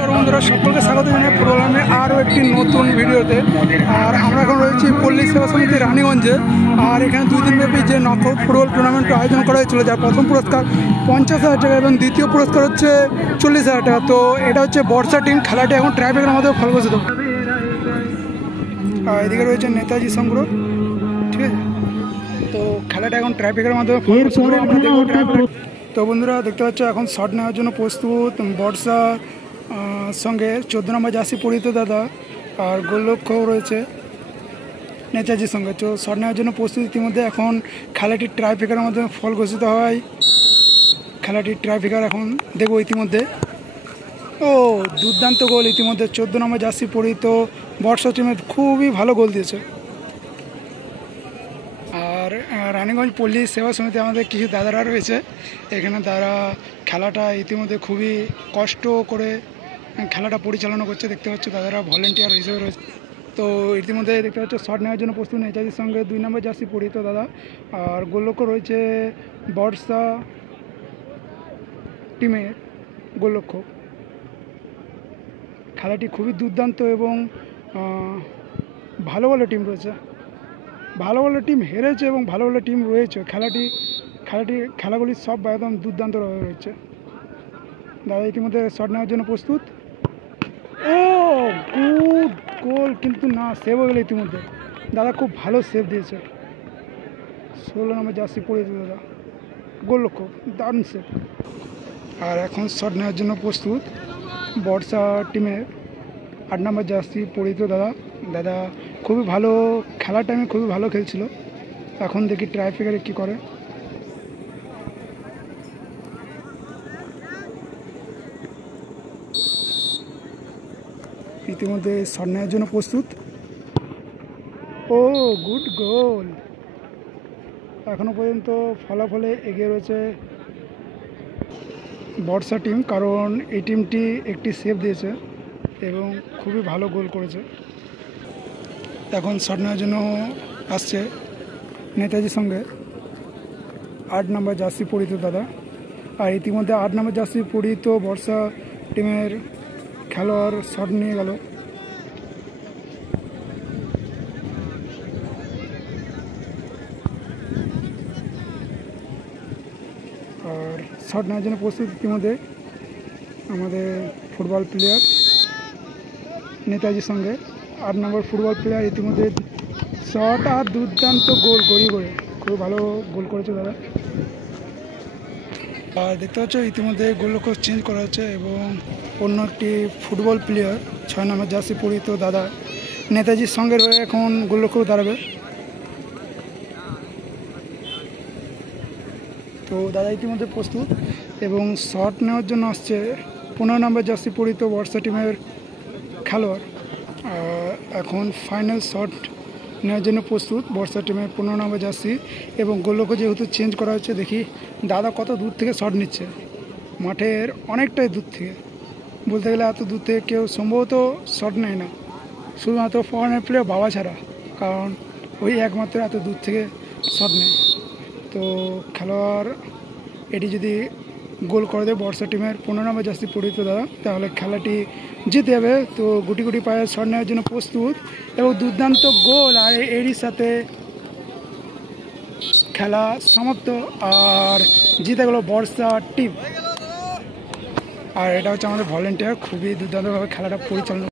বন্ধুরা সকলকে স্বাগত জানাই প্রোগ্রামে আরও একটি নতুন ভিডিওতে। আর আমরা এখন রয়েছি পল্লী সেবা সমিতি রানীগঞ্জে। আর এখানে 2 দিনব্যাপী যে নকআউট ফুটবল টুর্নামেন্ট আয়োজন করা হয়েছিল, যার প্রথম পুরস্কার 50,000 টাকা এবং দ্বিতীয় পুরস্কার হচ্ছে 40,000 টাকা। তো এটা হচ্ছে বর্ষা টিম। খেলাটি এখন ট্রাইব্রেকারের মধ্যে ফল ঘোষিত। আর এদিকে রয়েছে নেতাজি সংঘ, ঠিক আছে। তো খেলাটা এখন ট্রাইব্রেকারের মাধ্যমে ফল ঘোষিত। আমরা দেখব ট্রাইব্রেকার। তো বন্ধুরা দেখতে পাচ্ছ এখন শট নেওয়ার জন্য প্রস্তুত বর্ষা সঙ্গে 14 নম্বর জার্সি পরিহিত দাদা, আর গোলরক্ষক রয়েছে নেতাজির সঙ্গে। তো শট নেওয়ার জন্য প্রস্তুত। ইতিমধ্যে এখন খেলাটি ট্রাইব্রেকারের মাধ্যমে ফল ঘোষিত হয়। খেলাটি ট্রাইব্রেকার এখন দেখব। ইতিমধ্যে দুর্দান্ত গোল ইতিমধ্যে 14 নম্বর জার্সি পরিহিত বর্ষা টিমের খুবই ভালো গোল দিয়েছে। আর রানীগঞ্জ পল্লী সেবা সমিতি আমাদের কিছু দাদারা রয়েছে এখানে। তারা খেলাটা ইতিমধ্যে খুবই কষ্ট করে খেলাটা পরিচালনা করছে। দেখতে পাচ্ছ দাদারা ভলেন্টিয়ার হিসেবে রয়েছে। তো ইতিমধ্যে দেখতে পাচ্ছ শট নেওয়ার জন্য প্রস্তুত নেতাজির সঙ্গে 2 নম্বর জার্সি পরিহিত দাদা, আর গোলরক্ষক রয়েছে বর্ষা টিমের গোলরক্ষক। খেলাটি খুবই দুর্দান্ত এবং ভালো ভালো টিম রয়েছে। ভালো ভালো টিম হেরেছে এবং ভালো ভালো টিম রয়েছে। খেলাগুলি সব একদম দুর্দান্তভাবে রয়েছে। দাদা ইতিমধ্যে শট নেওয়ার জন্য প্রস্তুত। গুড গোল, কিন্তু না, সেভ হয়ে গেল ইতিমধ্যে। দাদা খুব ভালো সেভ দিয়েছে। 16 নম্বর জার্সি পরিহিত দাদা গোলরক্ষক, দারুণ সেভ। আর এখন শট নেওয়ার জন্য প্রস্তুত বর্ষা টিমের 8 নম্বর জার্সি পরিহিত দাদা। দাদা খুবই ভালো, খেলার টাইমে খুবই ভালো খেলছিল। এখন দেখি ট্রাইব্রেকারে কী করে। ইতিমধ্যে শট নেওয়ার জন্য প্রস্তুত। গুড গোল। এখনও পর্যন্ত ফলাফলে এগিয়ে রয়েছে বর্ষা টিম, কারণ এই টিমটি একটি সেভ দিয়েছে এবং খুবই ভালো গোল করেছে। এখন শট নেওয়ার জন্য আসছে নেতাজির সঙ্গে 8 নম্বর জার্সি পরিহিত দাদা। আর ইতিমধ্যে 8 নম্বর জার্সি পরিহিত বর্ষা টিমের খেলোয়াড় শট নিয়ে গেল। আর শট নেওয়ার জন্য প্রস্তুত ইতিমধ্যে আমাদের ফুটবল প্লেয়ার নেতাজির সঙ্গে 8 নম্বর ফুটবল প্লেয়ার। ইতিমধ্যে শট আর দুর্দান্ত গোল, গড়িয়ে খুব ভালো গোল করেছে দাদা। আর দেখতে পাচ্ছ ইতিমধ্যে গোলরক্ষক চেঞ্জ করা হচ্ছে এবং অন্য একটি ফুটবল প্লেয়ার 6 নম্বর জার্সি পরিহিত দাদা নেতাজির সঙ্গে রয়ে এখন গোলরক্ষক দাঁড়াবে। তো দাদা ইতিমধ্যে প্রস্তুত এবং শট নেওয়ার জন্য আসছে 15 নম্বর জার্সি পরিহিত বর্ষা টিমের খেলোয়াড়। এখন ফাইনাল শট নেওয়ার জন্য প্রস্তুত বর্ষা টিমের 15 নম্বর জার্সি এবং গোলরক্ষক যেহেতু চেঞ্জ করা হচ্ছে, দেখি দাদা কত দূর থেকে শট নিচ্ছে। মাঠের অনেকটাই দূর থেকে, বলতে গেলে এত দূর থেকে কেউ সম্ভবত শট নেয় না, শুধুমাত্র ফরেনার প্লেয়ার বাবা ছাড়া, কারণ ওই একমাত্র এত দূর থেকে শট নেয়। তো খেলোয়াড় এটি যদি গোল করে দেয় বর্ষা টিমের 15 নম্বর জার্সি পরিহিত দাদা, তাহলে খেলাটি জিতে যাবে। তো গুটি গুটি পায়ে শট নেওয়ার জন্য প্রস্তুত এবং দুর্দান্ত গোল, আর এরই সাথে খেলা সমাপ্ত আর জিতে গেল বর্ষা টিম। আর এটা হচ্ছে আমাদের ভলেন্টিয়ার, খুবই দুর্দান্তভাবে খেলাটা পরিচালনা